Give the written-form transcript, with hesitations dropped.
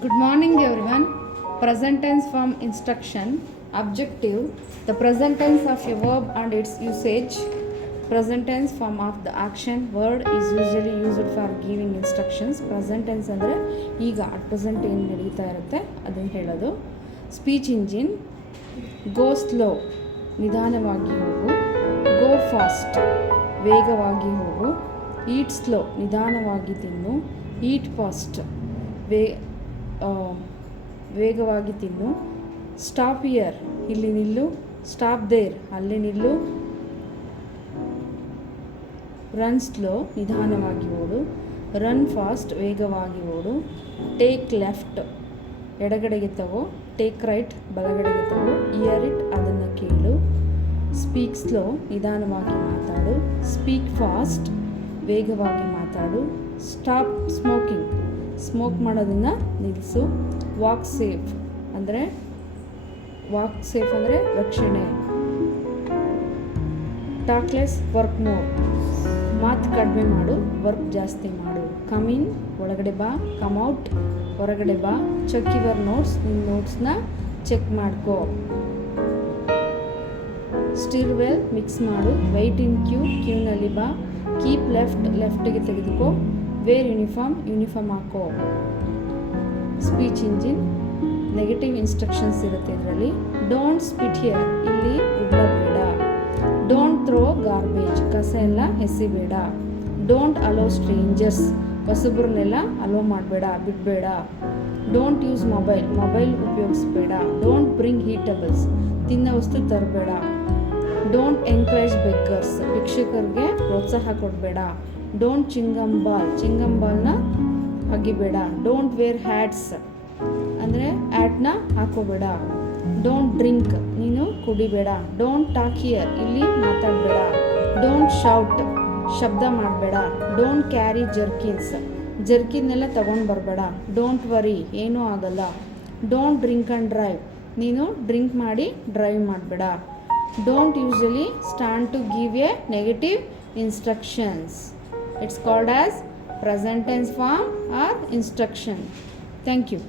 Good morning everyone. Present tense form instruction. Objective. The present tense of a verb and its usage. Present tense form of the action word is usually used for giving instructions. Present tense ಅಂದರೆ ಈಗ at present ಏನು ನಡೀತಾ ಇರುತ್ತೆ ಅದನ್ನು ಹೇಳೋದು. Speech engine. ಗೋ slow ನಿಧಾನವಾಗಿ ಹೋಗು. ಗೋ fast ವೇಗವಾಗಿ ಹೋಗು. ಈಟ್ ಸ್ಲೋ ನಿಧಾನವಾಗಿ ತಿನ್ನು. ಈಟ್ ಫಾಸ್ಟ್ ವೇಗವಾಗಿ ತಿನ್ನು. ಸ್ಟಾಪ್ ಹಿಯರ್ ಇಲ್ಲಿ ನಿಲ್ಲು. ಸ್ಟಾಪ್ ದೇರ್ ಅಲ್ಲಿ ನಿಲ್ಲು. ರನ್ ಸ್ಲೋ ನಿಧಾನವಾಗಿ ಓಡು. ರನ್ ಫಾಸ್ಟ್ ವೇಗವಾಗಿ ಓಡು. ಟೇಕ್ ಲೆಫ್ಟ್ ಎಡಗಡೆಗೆ ತಗೋ. ಟೇಕ್ ರೈಟ್ ಬಲಗಡೆಗೆ ತಗೋ. ಇಯರ್ ಇಟ್ ಅದನ್ನು ಕೇಳು. ಸ್ಪೀಕ್ ಸ್ಲೋ ನಿಧಾನವಾಗಿ ಮಾತಾಡು. ಸ್ಪೀಕ್ ಫಾಸ್ಟ್ ವೇಗವಾಗಿ ಮಾತಾಡು. ಸ್ಟಾಪ್ ಸ್ಮೋಕಿಂಗ್ ಸ್ಮೋಕ್ ಮಾಡೋದನ್ನು ನಿಲ್ಲಿಸು. ವಾಕ್ ಸೇಫ್ ಅಂದರೆ ರಕ್ಷಣೆ. ಟಾಕ್ ಲೆಸ್ ವರ್ಕ್ ಮೋರ್ ಮಾತು ಕಡಿಮೆ ಮಾಡು ವರ್ಕ್ ಜಾಸ್ತಿ ಮಾಡು. ಕಮ್ ಇನ್ ಒಳಗಡೆ ಬಾ. ಕಮ್ ಔಟ್ ಹೊರಗಡೆ ಬಾ. ಚೆಕ್ ಯುವರ್ ನೋಟ್ಸ್ ನಿನ್ನ ನೋಟ್ಸ್ನ ಚೆಕ್ ಮಾಡ್ಕೋ. ಸ್ಟಿರ್ ವೆಲ್ ಮಿಕ್ಸ್ ಮಾಡು. ವೆಯ್ಟ್ ಇನ್ ಕ್ಯೂನಲ್ಲಿ ಬಾ. ಕೀಪ್ ಲೆಫ್ಟ್ಗೆ ತೆಗೆದುಕೋ. ವೇರ್ ಯೂನಿಫಾರ್ಮ್ ಹಾಕೋ. ಸ್ಪೀಚ್ ಇಂಜಿನ್ ನೆಗೆಟಿವ್ ಇನ್ಸ್ಟ್ರಕ್ಷನ್ಸ್ ಇರುತ್ತೆ ಇದರಲ್ಲಿ. ಡೋಂಟ್ ಸ್ಪಿಟ್ ಹಿಯರ್ ಇಲ್ಲಿ ಉಗುಳಬೇಡ. ಡೋಂಟ್ ಥ್ರೋ ಗಾರ್ಬೇಜ್ ಕಸ ಎಲ್ಲ ಎಸಿಬೇಡ. ಡೋಂಟ್ ಅಲೋ ಸ್ಟ್ರೇಂಜರ್ಸ್ ಹೊಸಬ್ರನ್ನೆಲ್ಲ ಅಲೋ ಮಾಡಬೇಡ ಬಿಡಬೇಡ. ಡೋಂಟ್ ಯೂಸ್ ಮೊಬೈಲ್ ಉಪಯೋಗಿಸ್ಬೇಡ. ಡೋಂಟ್ ಬ್ರಿಂಗ್ ಹೀಟಬಲ್ಸ್ ತಿನ್ನ ವಸ್ತು ತರಬೇಡ. ಡೋಂಟ್ ಎಂಕರೇಜ್ ಬೆಗ್ಗರ್ಸ್ ಭಿಕ್ಷುಕರಿಗೆ ಪ್ರೋತ್ಸಾಹ ಕೊಡಬೇಡ. ಡೋಂಟ್ ಚಿಂಗಂಬಾಲ್ನ ಅಗಿಬೇಡ. ಡೋಂಟ್ ವೇರ್ ಹ್ಯಾಟ್ಸ್ ಅಂದರೆ ಹ್ಯಾಟ್ನ ಹಾಕೋಬೇಡ. ಡೋಂಟ್ ಡ್ರಿಂಕ್ ನೀನು ಕುಡಿಬೇಡ. ಡೋಂಟ್ ಟಾಕ್ ಹಿಯರ್ ಇಲ್ಲಿ ಮಾತಾಡಬೇಡ. ಡೋಂಟ್ ಶೌಟ್ ಶಬ್ದ ಮಾಡಬೇಡ. ಡೋಂಟ್ ಕ್ಯಾರಿ ಜರ್ಕಿನ್ನೆಲ್ಲ ತೊಗೊಂಡು ಬರಬೇಡ. ಡೋಂಟ್ ವರಿ ಏನೂ ಆಗಲ್ಲ. ಡೋಂಟ್ ಡ್ರಿಂಕ್ ಆ್ಯಂಡ್ ಡ್ರೈವ್ ನೀನು ಡ್ರಿಂಕ್ ಮಾಡಿ ಡ್ರೈವ್ ಮಾಡಬೇಡ. Don't usually stand to give a negative instructions. It's called as present tense form or instruction. Thank you.